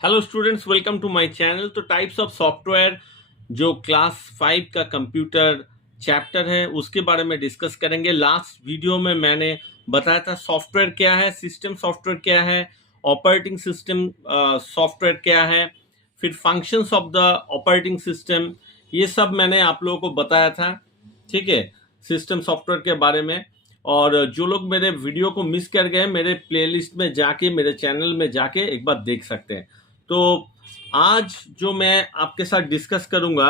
Hello students, welcome to my channel. तो types of software जो class 5 का computer chapter है उसके बारे में डिस्कस करेंगे। लास्ट वीडियो में मैंने बताया था सॉफ्टवेयर क्या है, सिस्टम सॉफ्टवेयर क्या है, ऑपरेटिंग सिस्टम सॉफ्टवेयर क्या है, फिर functions of the operating system, ये सब मैंने आप लोगों को बताया था। ठीक है, सिस्टम सॉफ्टवेयर के बारे में। और जो लोग मेरे वीडियो को मिस कर गए, मेरे प्लेलिस्ट में जाके, मेरे चैनल में जाके एक बार देख सकते हैं। तो आज जो मैं आपके साथ डिस्कस करूंगा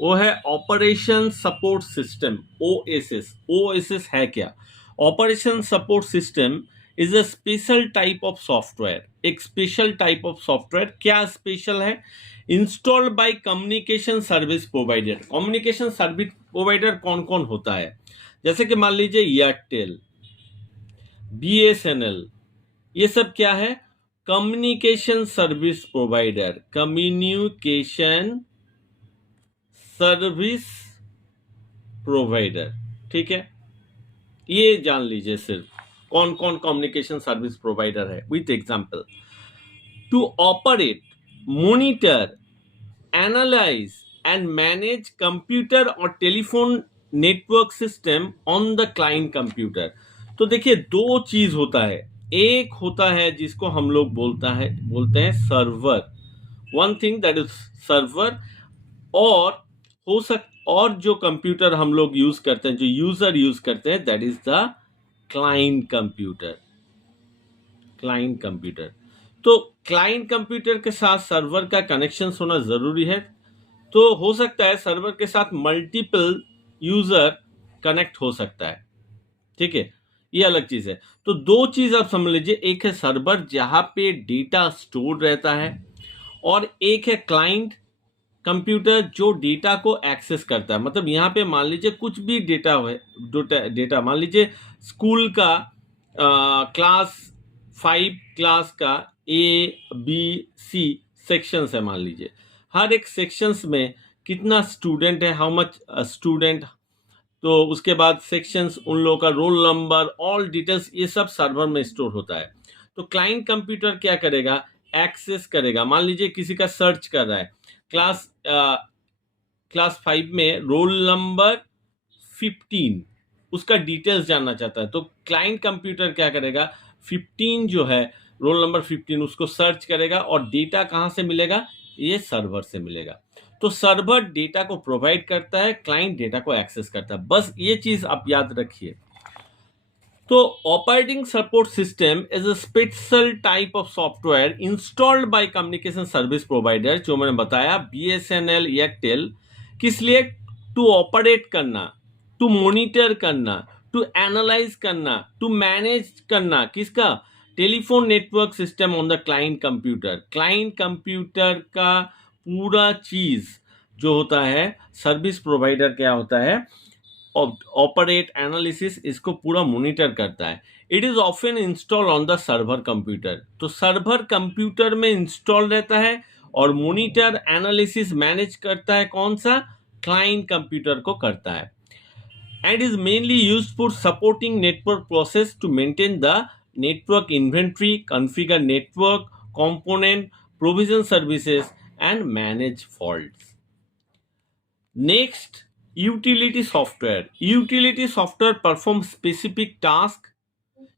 वो है operation support system, OSS. OSS है क्या? Operation support system is a special type of software. एक स्पेशल टाइप ऑफ सॉफ्टवेयर। क्या स्पेशल है? Installed by communication service provider. Communication service provider कौन कौन होता है? जैसे कि मान लीजिए एयरटेल, बीएसएनएल, ये सब क्या है? Communication service provider. Communication service provider, ठीक है। ये जान लीजिए सिर्फ कौन कौन कम्युनिकेशन सर्विस प्रोवाइडर है with example. To operate, monitor, analyse and manage computer और telephone network system on the client computer. तो देखिए, दो चीज होता है। एक होता है जिसको हम लोग बोलते हैं server. One thing that is server. और और जो कंप्यूटर हम लोग यूज करते हैं, जो यूजर यूज करते हैं, that is the client computer. Client computer. तो क्लाइंट कंप्यूटर के साथ सर्वर का कनेक्शन होना जरूरी है। तो हो सकता है सर्वर के साथ मल्टीपल यूजर कनेक्ट हो सकता है। ठीक है, ये अलग चीज है। तो दो चीज आप समझ लीजिए, एक है सर्वर जहां पे डेटा स्टोर रहता है, और एक है क्लाइंट कंप्यूटर जो डेटा को एक्सेस करता है। मतलब यहाँ पे मान लीजिए कुछ भी डेटा है, डेटा मान लीजिए स्कूल का क्लास 5 क्लास का ABC सेक्शंस है मान लीजिए। हर एक सेक्शंस में कितना स्टूडेंट है, हाउ मच स्टूडेंट, तो उसके बाद सेक्शंस, उन लोगों का रोल नंबर, ऑल डिटेल्स, ये सब सर्वर में स्टोर होता है। तो क्लाइंट कंप्यूटर क्या करेगा? एक्सेस करेगा। मान लीजिए किसी का सर्च कर रहा है, क्लास 5 में रोल नंबर 15, उसका डिटेल्स जानना चाहता है। तो क्लाइंट कंप्यूटर क्या करेगा? 15 जो है, रोल नंबर 15, उसको सर्च करेगा। और डेटा कहां से मिलेगा? ये सर्वर से मिलेगा। तो सर्वर डेटा को प्रोवाइड करता है, क्लाइंट डेटा को एक्सेस करता है। बस ये चीज आप याद रखिए। तो operating support system is a special type of software installed by communication service provider, जो मैंने बताया बीएसएनएल, एयरटेल। किस लिए? टू ऑपरेट करना, टू मॉनिटर करना, टू एनालाइज करना, टू मैनेज करना। किसका? Telephone network system on the client computer. Client computer का पूरा चीज जो होता है, सर्विस प्रोवाइडर क्या होता है? ऑपरेट, एनालिसिस, इसको पूरा मॉनिटर करता है। It is often install on the server computer. तो सर्वर कंप्यूटर में इंस्टॉल रहता है, और मॉनिटर, एनालिसिस, मैनेज करता है कौन सा? क्लाइंट कंप्यूटर को करता है। And is mainly used for supporting network process to maintain the network inventory, configure network component, provision services and manage faults. Next, utility software. Utility software performs specific tasks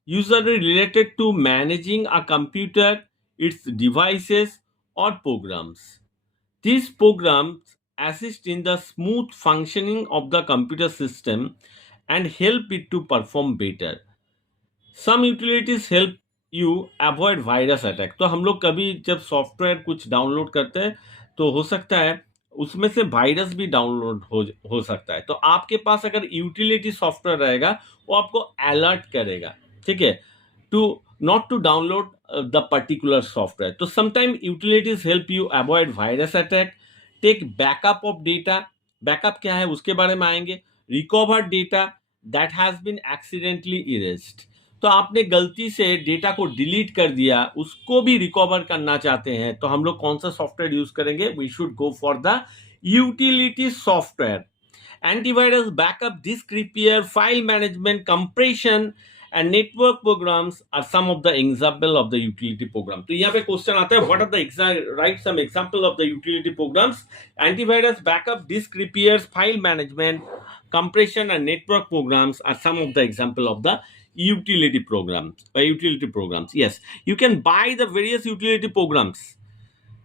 usually related to managing a computer, its devices, or programs. These programs assist in the smooth functioning of the computer system and help it to perform better. Some utilities help you avoid virus attack. तो हम लोग कभी जब software कुछ download करते हैं, तो हो सकता है उसमें से वायरस भी डाउनलोड हो सकता है। तो आपके पास अगर यूटिलिटी सॉफ्टवेयर रहेगा, वो आपको अलर्ट करेगा। ठीक है, to not to download the particular software. तो sometime utilities help you avoid virus attack. Take backup of data. Backup क्या है उसके बारे में आएंगे। Recover data that has been accidentally erased. तो आपने गलती से डेटा को डिलीट कर दिया, उसको भी रिकवर करना चाहते हैं, तो हम लोग कौन सा सॉफ्टवेयर यूज करेंगे? We should go for the utility software. Antivirus, backup, disk repair, file management, compression and network programs are some of the example of the utility program. तो यहाँ पे क्वेश्चन आता है, what are the write some example of the utility programs? Antivirus, backup, disk repairs, file management, compression and network programs are some of the example of the utility programs. Yes, you can buy the various utility programs,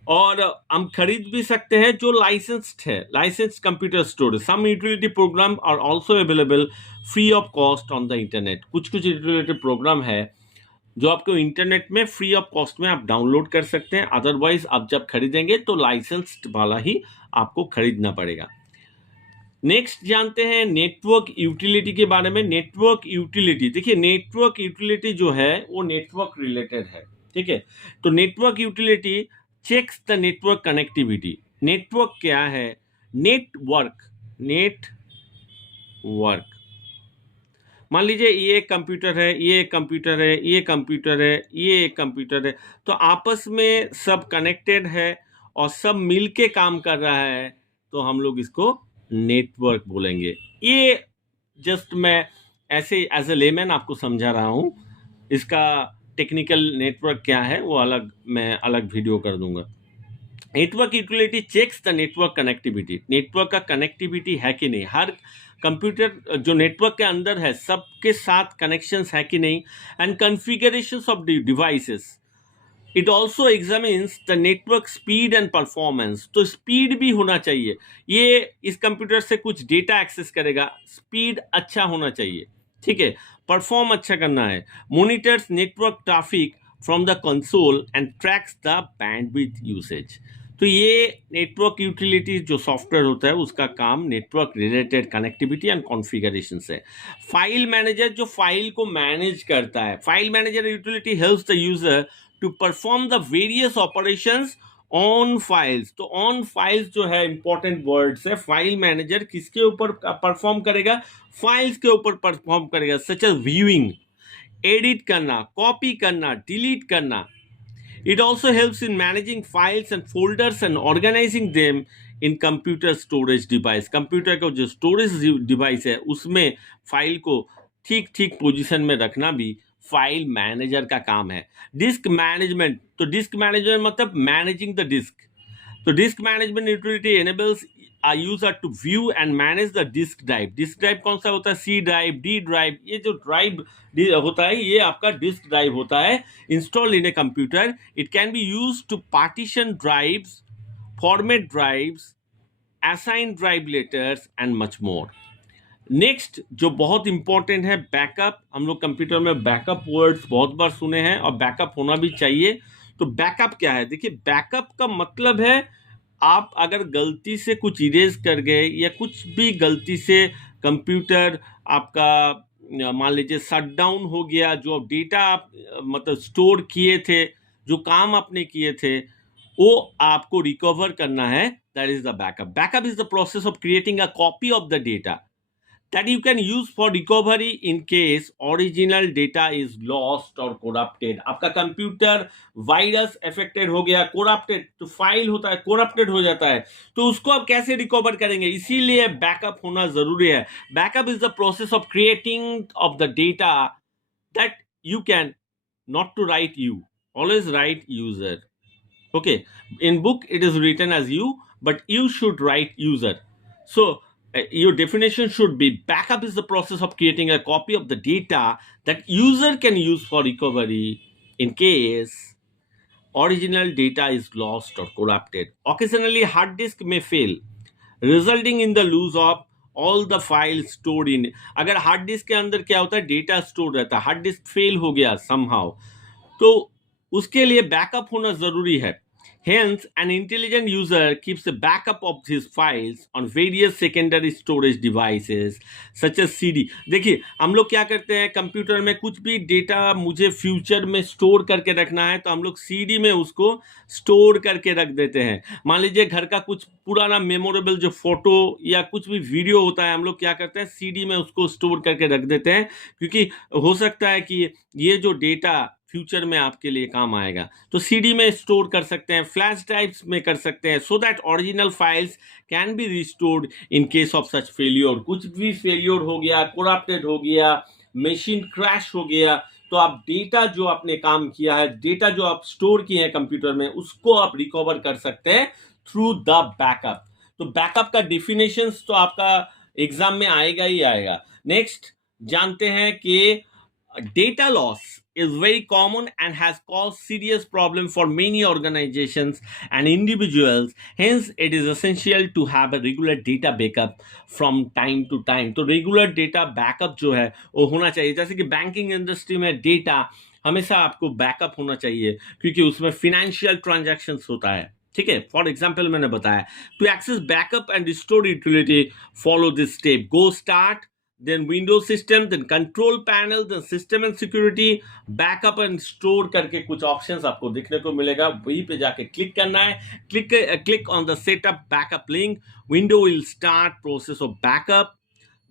और हम खरीद भी सकते हैं जो licensed है, licensed computer storage. Some utility program are also available free of cost on the internet. कुछ utility program है जो आपको इंटरनेट में फ्री ऑफ कॉस्ट में आप डाउनलोड कर सकते हैं. अदरवाइज आप जब खरीदेंगे तो लाइसेंस्ड वाला ही आपको खरीदना पड़ेगा. नेक्स्ट जानते हैं नेटवर्क यूटिलिटी के बारे में. नेटवर्क यूटिलिटी, देखिए नेटवर्क यूटिलिटी जो है वो नेटवर्क रिलेटेड है, ठीक है. तो network utility checks the network connectivity. Network क्या है? नेटवर्क मान लीजिए ये एक कंप्यूटर है, ये एक कंप्यूटर है, ये कंप्यूटर है, ये एक कंप्यूटर है, तो आपस में सब कनेक्टेड है और सब मिलके काम कर रहा है, तो हम लोग इसको नेटवर्क बोलेंगे. ये जस्ट मैं ऐसे एज ए लेमैन आपको समझा रहा हूं. इसका टेक्निकल नेटवर्क क्या है वो मैं अलग वीडियो कर दूंगा. Network utility checks the network connectivity. Network का कनेक्टिविटी है कि नहीं, हर कंप्यूटर जो नेटवर्क के अंदर है सबके साथ कनेक्शंस है कि नहीं, and configurations of the devices. It also examines the network speed and performance. तो स्पीड भी होना चाहिए. ये इस कंप्यूटर से कुछ डेटा एक्सेस करेगा, स्पीड अच्छा होना चाहिए, ठीक है, परफॉर्म अच्छा करना है. Monitors network traffic from the console and tracks the bandwidth usage. तो ये नेटवर्क यूटिलिटी जो सॉफ्टवेयर होता है उसका काम network related connectivity and configuration से. फाइल मैनेजर जो फाइल को मैनेज करता है. File manager utility helps the user to perform the various operations on files. तो ऑन फाइल्स जो है इंपॉर्टेंट वर्ड्स है. फाइल मैनेजर किसके ऊपर परफॉर्म करेगा? फाइल्स के ऊपर परफॉर्म करेगा, सच एज व्यूइंग, एडिट करना, कॉपी करना, डिलीट करना. It also helps in managing files and folders and organizing them in computer storage device. Computer का जो स्टोरेज डिवाइस है उसमें फाइल को ठीक ठीक पोजीशन में रखना भी फाइल मैनेजर का काम है. डिस्क मैनेजमेंट, तो डिस्क मैनेजमेंट मतलब मैनेजिंग द डिस्क. तो disc management utility enables a user to view and manage the disk drive. Disk drive कौन सा होता है? C drive, D drive. ये जो ड्राइव होता है ये आपका डिस्क ड्राइव होता है install in a computer. It can be use to partition drives, format drives, assign drive letters and much more. Next जो बहुत इंपॉर्टेंट है बैकअप. हम लोग कंप्यूटर में बैकअप वर्ड्स बहुत बार सुने हैं और बैकअप होना भी चाहिए. तो बैकअप क्या है? देखिए बैकअप का मतलब है आप अगर गलती से कुछ इरेज कर गए या कुछ भी गलती से कंप्यूटर आपका मान लीजिए शट डाउन हो गया, जो डेटा आप मतलब स्टोर किए थे, जो काम आपने किए थे, वो आपको रिकवर करना है. That is the backup. Backup is the process of creating a copy of the data that you can use for recovery in case original data is lost or corrupted. आपका कंप्यूटर वायरस अफेक्टेड हो गया, corrupted, तो file होता है corrupted हो जाता है, तो उसको आप कैसे रिकवर करेंगे? इसीलिए बैकअप होना जरूरी है. Backup is the process of creating of the data that you can not to write you, always write user. Okay, in book it is written as you, but you should write user. So your definition should be backup is the process of creating a copy of the data that user can use for recovery in case original data is lost or corrupted. Occasionally hard disk may fail, resulting in the loss of all the files stored in. अगर hard disk के अंदर क्या होता है, data store रहता है, hard disk fail हो गया somehow, तो उसके लिए बैकअप होना जरूरी है. Hence, an intelligent user keeps a backup of his files on various secondary storage devices such as CD. देखिए हम लोग क्या करते हैं, कंप्यूटर में कुछ भी डेटा मुझे फ्यूचर में स्टोर करके रखना है तो हम लोग CD में उसको स्टोर करके रख देते हैं. मान लीजिए घर का कुछ पुराना मेमोरेबल जो फोटो या कुछ भी वीडियो होता है, हम लोग क्या करते हैं CD में उसको स्टोर करके रख देते हैं, क्योंकि हो सकता है कि ये जो डेटा फ्यूचर में आपके लिए काम आएगा. तो सीडी में स्टोर कर सकते हैं, फ्लैश ड्राइव्स में कर सकते हैं, so that original files can be restored in case of such failure. कुछ भी फेल्योर हो गया, करप्टेड हो गया, मशीन क्रैश हो गया, तो आप डेटा जो आपने काम किया है, डेटा जो आप स्टोर किए हैं कंप्यूटर में, उसको आप रिकवर कर सकते हैं थ्रू द बैकअप। तो बैकअप का डेफिनेशंस तो आपका एग्जाम में आएगा ही आएगा। नेक्स्ट जानते हैं कि data loss is very common and has caused serious problem for many organizations and individuals. Hence it is essential to have a regular data backup from time to time. तो regular data backup जो है वो होना चाहिए। जैसे कि banking industry में data हमेशा आपको बैकअप होना चाहिए, क्योंकि उसमें फिनेंशियल ट्रांजैक्शंस होता है। ठीक है, फॉर एग्जाम्पल मैंने बताया, to access backup and restore utility follow this step. Go start, then Windows system, then control panel, then system and security, backup and store करके कुछ ऑप्शंस आपको देखने को मिलेगा। वहीं पे जाके क्लिक करना है, click on the setup backup link. Window will start process of backup.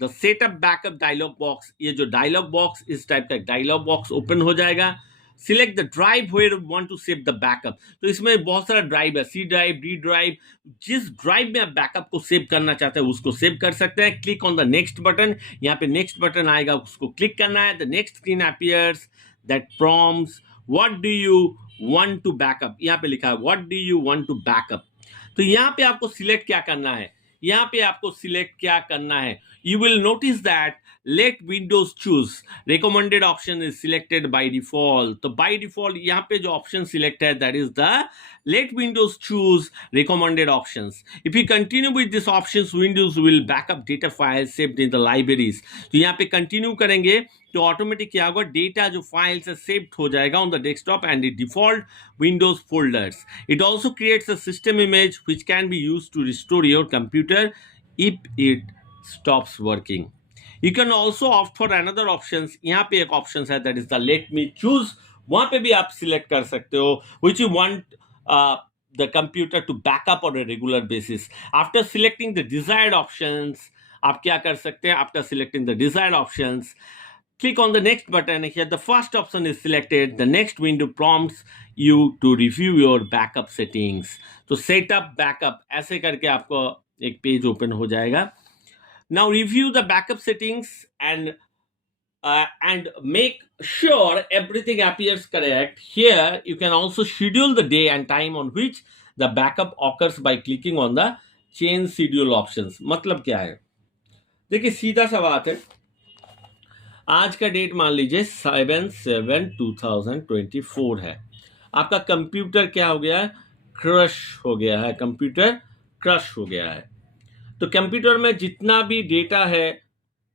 The setup backup dialog box, ये जो dialog box, इस टाइप का dialog box ओपन हो जाएगा। Select the drive where you want to save the backup. तो इसमें बहुत सारा ड्राइव है, सी ड्राइव, डी ड्राइव, जिस ड्राइव में आप बैकअप को सेव करना चाहते हैं उसको सेव कर सकते हैं। Click on the next button, यहाँ पे नेक्स्ट बटन आएगा, उसको क्लिक करना है। The next screen appears that prompts what do you want to back up. यहाँ पे लिखा है what do you want to back up. तो यहाँ पे आपको सिलेक्ट क्या करना है, यहाँ पे आपको सिलेक्ट क्या करना है, you will notice that let Windows choose recommended option is selected by default. तो by default यहाँ पे जो option select है that is the let Windows choose recommended options. If you continue with these options, Windows will backup data files saved in the libraries. तो यहाँ पे continue करेंगे तो ऑटोमेटिक क्या होगा, डेटा जो फाइल्स है सेव्ड हो जाएगा on the desktop and the default Windows folders. It also creates a system image which can be used to restore your computer if it stops working. You can also opt for another options. यहाँ पे एक option है that is the let me choose. वहां पे भी आप select कर सकते हो which you want the computer to back up on a regular basis. After selecting the desired options, आप क्या कर सकते हैं, after selecting the desired options, click on the next button. Here the first option is selected. The next window prompts you to review your backup settings. तो setup backup ऐसे करके आपको एक पेज ओपन हो जाएगा। Now review the backup settings and make sure everything appears correct. Here you can also schedule the day and time on which the backup occurs by clicking on the change schedule options. मतलब क्या है, देखिए सीधा सा बात है, आज का डेट मान लीजिए 7/7/2024 है। आपका कंप्यूटर क्या हो गया है, क्रश हो गया है, कंप्यूटर क्रश हो गया है। तो कंप्यूटर में जितना भी डेटा है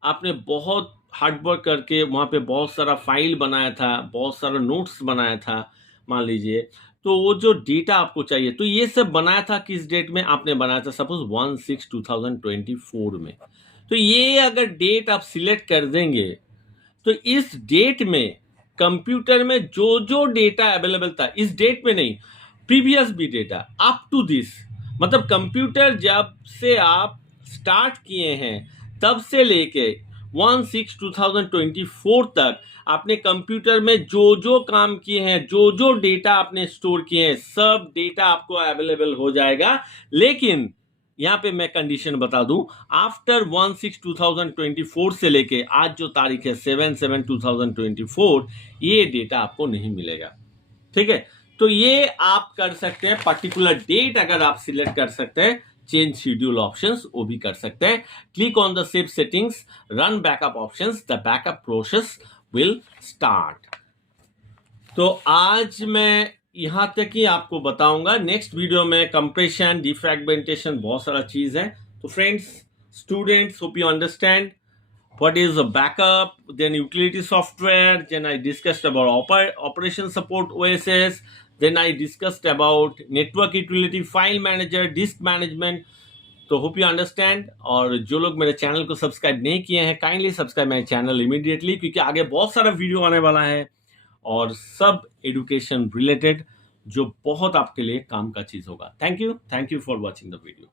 आपने बहुत हार्डवर्क करके वहाँ पे बहुत सारा फाइल बनाया था, बहुत सारा नोट्स बनाया था मान लीजिए, तो वो जो डेटा आपको चाहिए, तो ये सब बनाया था किस डेट में, आपने बनाया था सपोज 1/6/2024 में। तो ये अगर डेट आप सिलेक्ट कर देंगे तो इस डेट में कंप्यूटर में जो जो डेटा अवेलेबल था, इस डेट में नहीं, प्रीवियस भी डेटा अप टू दिस, मतलब कंप्यूटर जब से आप स्टार्ट किए हैं तब से लेके 1/6/2024 तक आपने कंप्यूटर में जो जो काम किए हैं, जो जो डेटा आपने स्टोर किए हैं, सब डेटा आपको अवेलेबल हो जाएगा। लेकिन यहाँ पे मैं कंडीशन बता दूं, आफ्टर 1/6/2024 से लेके आज जो तारीख है 7/7/2024, ये डेटा आपको नहीं मिलेगा। ठीक है, तो ये आप कर सकते हैं, पर्टिकुलर डेट अगर आप सिलेक्ट कर सकते हैं, चेंज शेड्यूल ऑप्शंस वो भी कर सकते हैं। Click on the save settings, run backup options, the backup process will start. तो आज मैं यहाँ तक ही आपको बताऊंगा, नेक्स्ट वीडियो में कंप्रेशन, डिफ्रैगमेंटेशन, बहुत सारा चीज है। तो friends, students, hope you understand what is a backup, then utility software, then I discussed about operation support OSS, then I discussed about network utility, file manager, disk management. तो hope you understand. और जो लोग मेरे channel को subscribe नहीं किए हैं, kindly subscribe my channel immediately, क्योंकि आगे बहुत सारा वीडियो आने वाला है और सब एजुकेशन रिलेटेड, जो बहुत आपके लिए काम का चीज होगा। Thank you for watching the video.